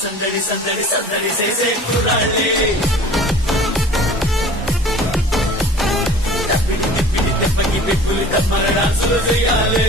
సందడి సందడి సందడి చేసే కుర్రాళ్ళే తప్పిడి తిప్పిడి తెప్పకి పెప్పులు తమ్మర డాన్సులు చేయాలి